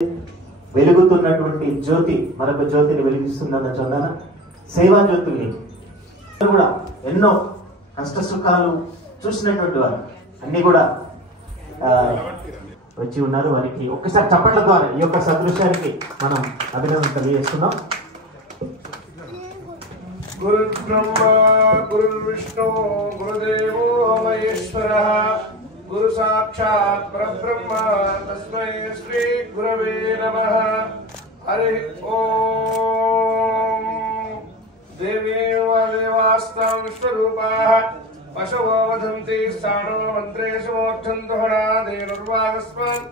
వెలుగుతున్నటువంటి జ్యోతి మరొక జ్యోతిని వెలిగిస్తుందన్న చందన సేవా జ్యోతిని కూడా ఎన్నో కష్ట సుఖాలు చూసినటువంటి వారు అన్ని కూడా వచ్చి ఉన్నారు. వారికి ఒక్కసారి చప్పట్ల ద్వారా ఈ యొక్క సదృశ్యానికి మనం అభినందన తెలియజేస్తున్నాం. గురు బ్రహ్మ గురు విష్ణు గురుదేవో మహేశ్వరః గురు సాక్షాత్ పరబ్రహ్మ తస్మై శ్రీ గురవే నమః. హరి ఓం. దేవీవ దేవాస్తాం స్వరూపాః పశవో వదంతి స్థానో మంత్రేషు మోక్షంతు హణాదేనుర్వాగస్మాన్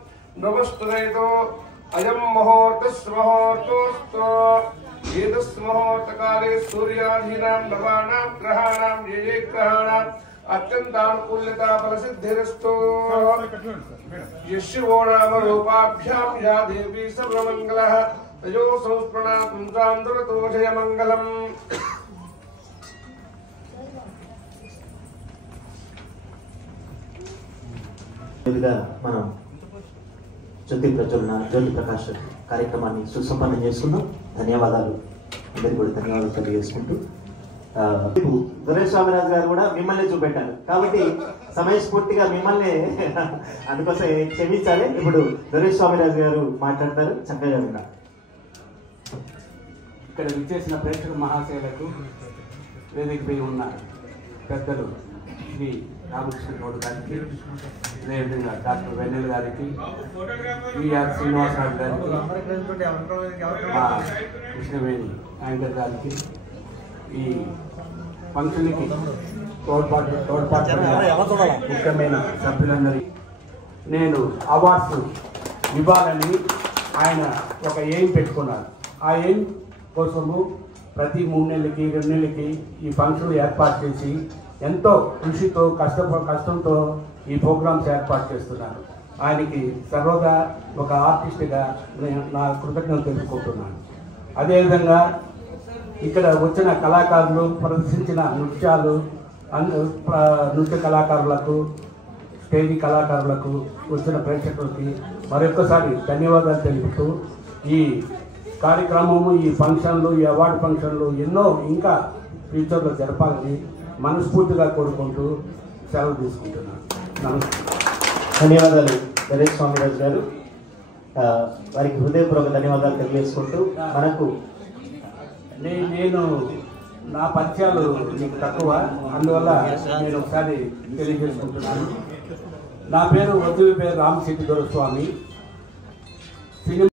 నమస్తుదైతో అయం ముహూర్తస్ ముహూర్తోస్తు. ఏతస్ముహూర్తకాలే సూర్యాధీనాం నవానాం గ్రహాణాం ఏ గ్రహాణాం అత్యంతానుకూల్యతా ఫలసిద్ధిరస్తు. యశివో నామ రూపాభ్యాం యా దేవీ సర్వమంగళః తయో సంస్ప్రణాతుం సాంద్రతో జయమంగళం. మనం జ్యోతి ప్రజ్వలన జ్యోతి ప్రకాశ కార్యక్రమాన్ని సుసంపన్నం చేసుకున్నాం. ధన్యవాదాలు, అందరికీ కూడా ధన్యవాదాలు తెలియజేసుకుంటూ దొరైస్వామిరాజు గారు కూడా మిమ్మల్ని చూపెట్టారు కాబట్టి సమయస్ఫూర్తిగా మిమ్మల్ని అందుకోసం క్షమించాలి. ఇప్పుడు దొరైస్వామిరాజు గారు మాట్లాడతారు, చక్కగా ఉన్నారు. ఇక్కడ విచ్చేసిన ప్రేక్షక మహాశయులకు వేదికపై ఉన్న పెద్దలు శ్రీ రామకృష్ణ గౌడ్ గారికి, అదేవిధంగా డాక్టర్ వెన్నెల గారికి, విఆర్ శ్రీనివాసరాజు గారికి, కృష్ణవేణి యాంకర్ గారికి, ఈ ఫంక్షన్కి తోడ్పాటు ముఖ్యమైన సభ్యులందరికీ నేను అవార్డ్స్ ఇవ్వాలని ఆయన ఒక ఎయిమ్ పెట్టుకున్నారు. ఆ ఎయిమ్ కోసము ప్రతి 3 నెలలకి 2 నెలలకి ఈ ఫంక్షన్ ఏర్పాటు చేసి ఎంతో కృషితో కష్టంతో ఈ ప్రోగ్రామ్స్ ఏర్పాటు చేస్తున్నారు. ఆయనకి సర్వదా ఒక ఆర్టిస్ట్గా నా కృతజ్ఞతలు తెలుపుకుంటున్నాను. అదేవిధంగా ఇక్కడ వచ్చిన కళాకారులు ప్రదర్శించిన నృత్య కళాకారులకు, స్టేజీ కళాకారులకు, వచ్చిన ప్రేక్షకులకి మరొక్కసారి ధన్యవాదాలు తెలుపుతూ ఈ కార్యక్రమము, ఈ ఫంక్షన్లు, ఈ అవార్డు ఫంక్షన్లు ఎన్నో ఇంకా ఫ్యూచర్లో జరపాలని మనస్ఫూర్తిగా కోరుకుంటూ సెలవు తీసుకుంటున్నాను. నమస్కారం. ధన్యవాదాలు దొరైస్వామిరాజు గారు. వారికి హృదయపూర్వక ధన్యవాదాలు తెలియజేసుకుంటూ మనకు నేను నా పరిచయాలు మీకు తక్కువ, అందువల్ల నేను ఒకసారి తెలియజేసుకుంటున్నాను. నా పేరు వద్దుల పేరు రామశెట్టి దొరస్వామి.